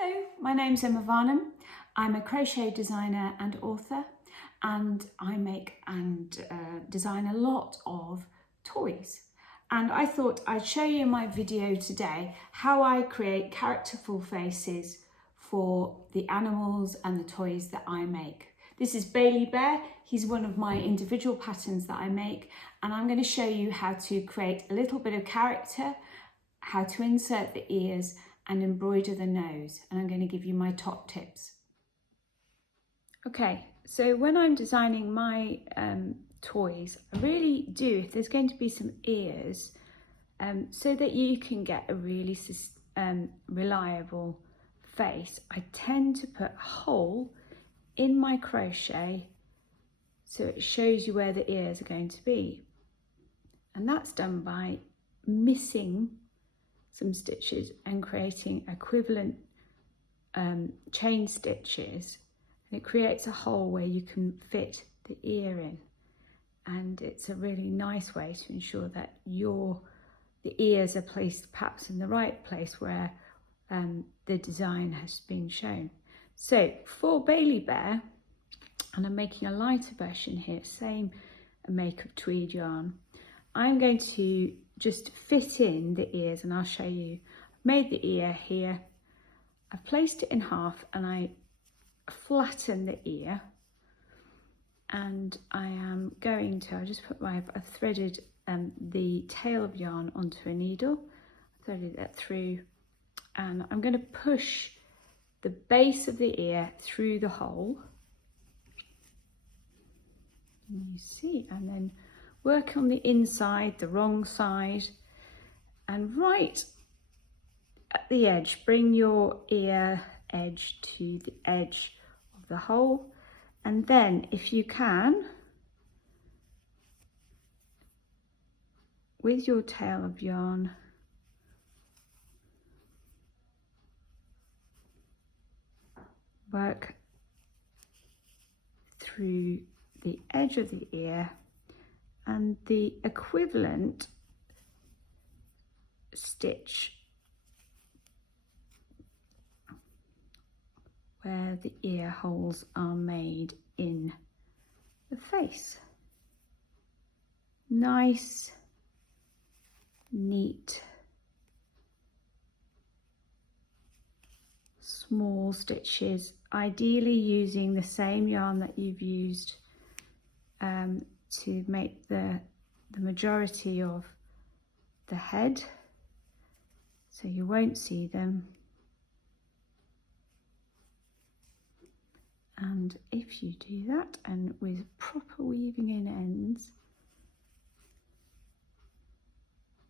Hello, my name's Emma Varnham. I'm a crochet designer and author, and I make and design a lot of toys. And I thought I'd show you in my video today how I create characterful faces for the animals and the toys that I make. This is Bailey Bear. He's one of my individual patterns that I make, and I'm going to show you how to create a little bit of character, how to insert the ears and embroider the nose, and I'm going to give you my top tips. Okay, so when I'm designing my toys, I really do, if there's going to be some ears, so that you can get a really reliable face, I tend to put a hole in my crochet so it shows you where the ears are going to be. And that's done by missing some stitches and creating equivalent chain stitches, and it creates a hole where you can fit the ear in, and it's a really nice way to ensure that the ears are placed perhaps in the right place where the design has been shown. So for Bailey Bear, and I'm making a lighter version here, same make of tweed yarn, I'm going to just fit in the ears, and I'll show you. I've made the ear here, I've placed it in half, and I flatten the ear, and I am going to, I've threaded the tail of yarn onto a needle, threaded that through, and I'm going to push the base of the ear through the hole, and you see, and then work on the inside, the wrong side, and right at the edge, bring your ear edge to the edge of the hole, and then if you can, with your tail of yarn, work through the edge of the ear and the equivalent stitch where the ear holes are made in the face. Nice, neat, small stitches, ideally using the same yarn that you've used to make the majority of the head, so you won't see them. And if you do that, and with proper weaving in ends,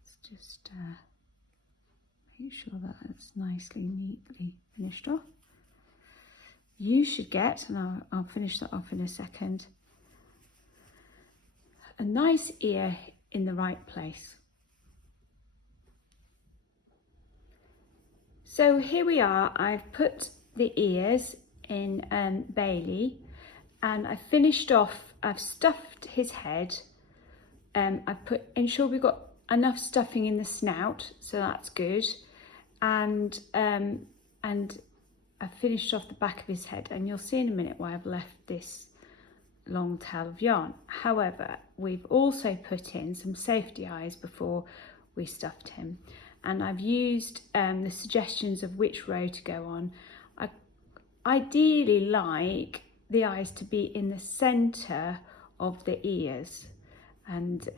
let's just make sure that it's nicely, neatly finished off. You should get, and I'll finish that off in a second, a nice ear in the right place. So here we are, I've put the ears in Bailey, and I've finished off, I've stuffed his head, I've ensured we've got enough stuffing in the snout, so that's good, and I've finished off the back of his head, and you'll see in a minute why I've left this long tail of yarn. However, we've also put in some safety eyes before we stuffed him, and I've used the suggestions of which row to go on. I ideally like the eyes to be in the center of the ears, and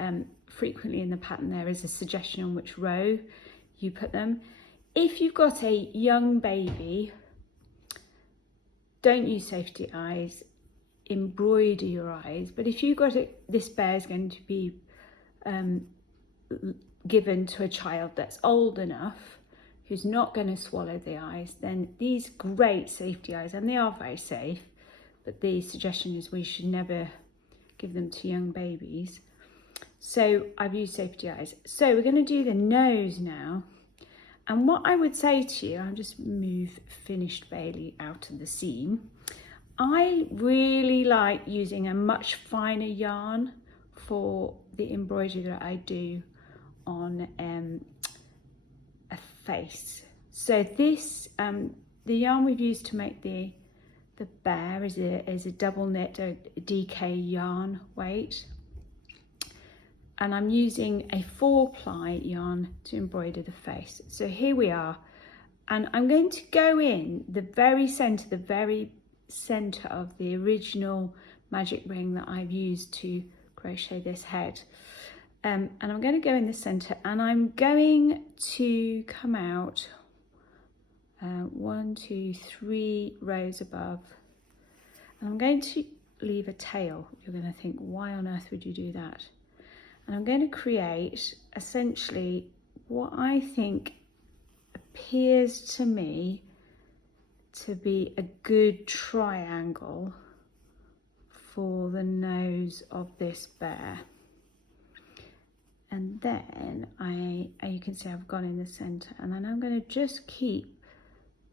frequently in the pattern there is a suggestion on which row you put them. If you've got a young baby, don't use safety eyes, embroider your eyes. But if you've got this bear is going to be given to a child that's old enough, who's not going to swallow the eyes, then these great safety eyes, and they are very safe, but the suggestion is we should never give them to young babies. So I've used safety eyes. So we're going to do the nose now. And what I would say to you, I'll just move finished Bailey out of the scene. I really like using a much finer yarn for the embroidery that I do on a face. So this the yarn we've used to make the bear is a double knit, a DK yarn weight, and I'm using a 4-ply yarn to embroider the face. So here we are, and I'm going to go in the very center of the original magic ring that I've used to crochet this head, and I'm going to go in the center, and I'm going to come out 1, 2, 3 rows above, and I'm going to leave a tail. You're going to think, why on earth would you do that? And I'm going to create essentially what I think appears to me to be a good triangle for the nose of this bear. And then you can see I've gone in the center, and then I'm going to just keep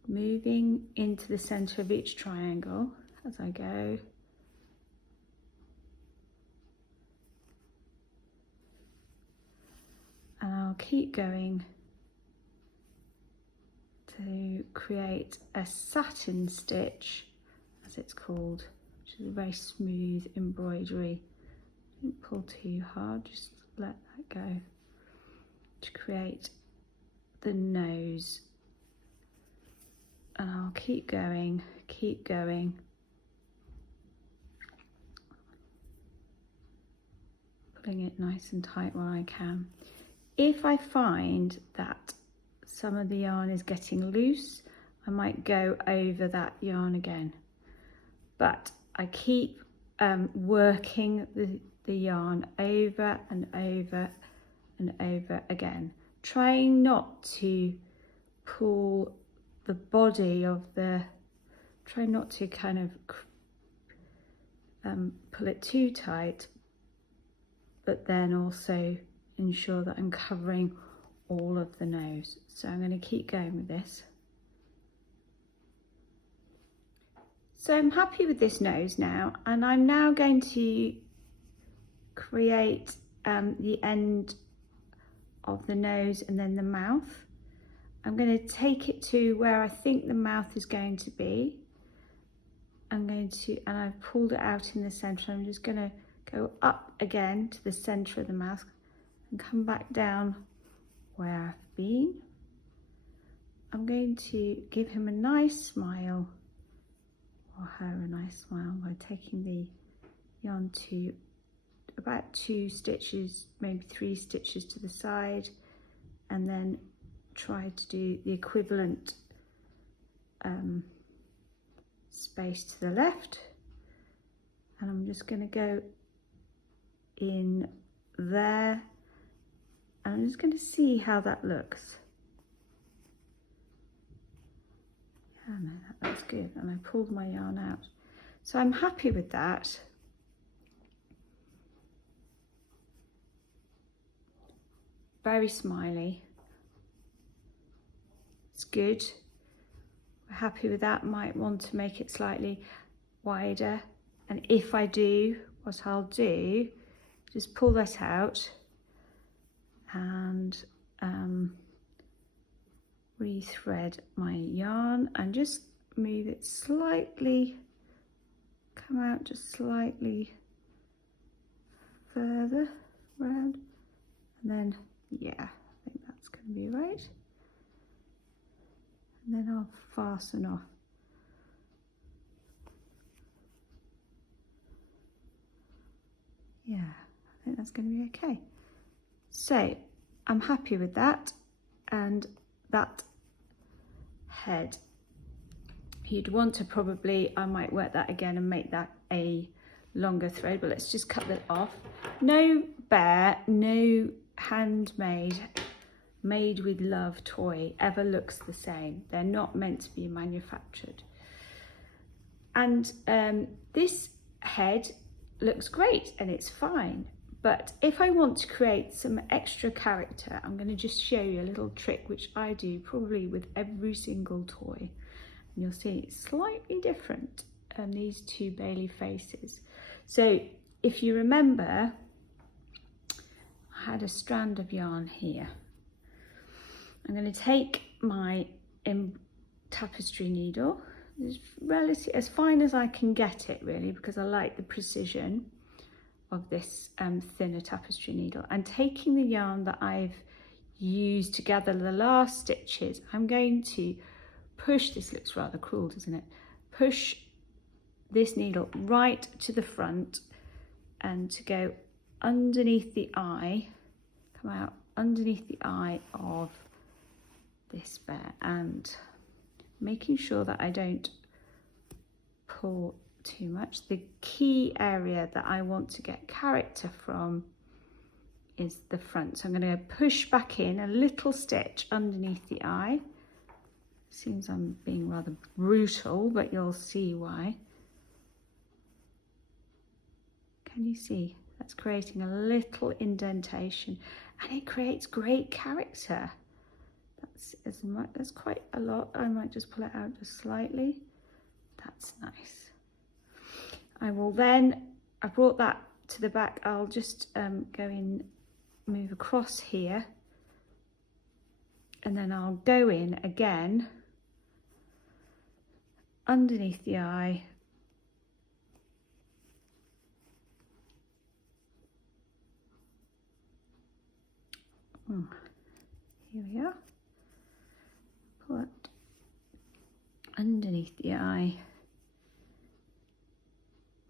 moving into the center of each triangle as I go. And I'll keep going to create a satin stitch, as it's called, which is a very smooth embroidery. Don't pull too hard, just let that go, to create the nose. And I'll keep going, pulling it nice and tight where I can. If I find that some of the yarn is getting loose, I might go over that yarn again. But I keep working the yarn over and over and over again, trying not to pull the body of try not to kind of pull it too tight, but then also ensure that I'm covering all of the nose. So I'm going to keep going with this. So I'm happy with this nose now, and I'm now going to create the end of the nose and then the mouth. I'm going to take it to where I think the mouth is going to be. And I've pulled it out in the center. I'm just going to go up again to the center of the mouth and come back down where I've been. I'm going to give him a nice smile, or her a nice smile, by taking the yarn to about 2 stitches, maybe 3 stitches to the side, and then try to do the equivalent space to the left. And I'm just going to go in there, and I'm just going to see how that looks. Yeah, no, that looks good. And I pulled my yarn out, so I'm happy with that. Very smiley. It's good. We're happy with that. Might want to make it slightly wider, and if I do, what I'll do, just pull that out and rethread my yarn and just move it slightly, come out just slightly further around, and then yeah, I think that's going to be right. And then I'll fasten off. Yeah, I think that's going to be okay. So I'm happy with that, and that head, you'd want to probably, I might work that again and make that a longer thread, but let's just cut that off. No bear, no handmade, made with love toy ever looks the same. They're not meant to be manufactured. And this head looks great and it's fine, but if I want to create some extra character, I'm going to just show you a little trick which I do probably with every single toy, and you'll see it's slightly different, these 2 Bailey faces. So if you remember, I had a strand of yarn here. I'm going to take my tapestry needle. It's relatively as fine as I can get it, really, because I like the precision of this thinner tapestry needle. And taking the yarn that I've used to gather the last stitches, I'm going to push, this looks rather cruel, doesn't it? Push this needle right to the front and to go underneath the eye, come out underneath the eye of this bear, and making sure that I don't pull too much. The key area that I want to get character from is the front. So I'm going to push back in a little stitch underneath the eye. Seems I'm being rather brutal, but you'll see why. Can you see? That's creating a little indentation, and it creates great character. That's quite a lot. I might just pull it out just slightly. That's nice. I will then, I brought that to the back. I'll just move across here, and then I'll go in again underneath the eye. Here we are. Pull it underneath the eye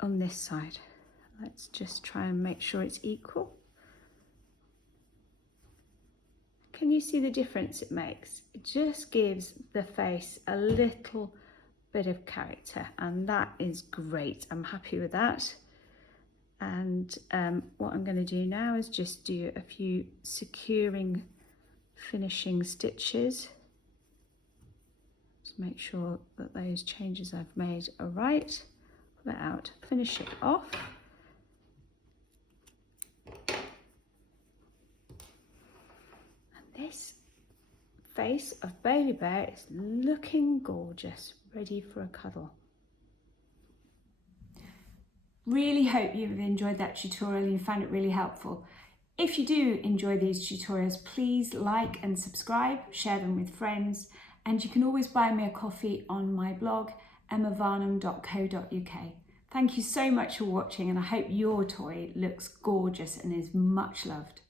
on this side. Let's just try and make sure it's equal. Can you see the difference it makes? It just gives the face a little bit of character, and that is great. I'm happy with that. And what I'm going to do now is just do a few securing finishing stitches. Just make sure that those changes I've made are right. Pull it out, finish it off. And this face of Bailey Bear is looking gorgeous, ready for a cuddle. Really hope you've enjoyed that tutorial and you found it really helpful. If you do enjoy these tutorials, please like and subscribe, share them with friends, and you can always buy me a coffee on my blog, emmavarnham.co.uk. Thank you so much for watching, and I hope your toy looks gorgeous and is much loved.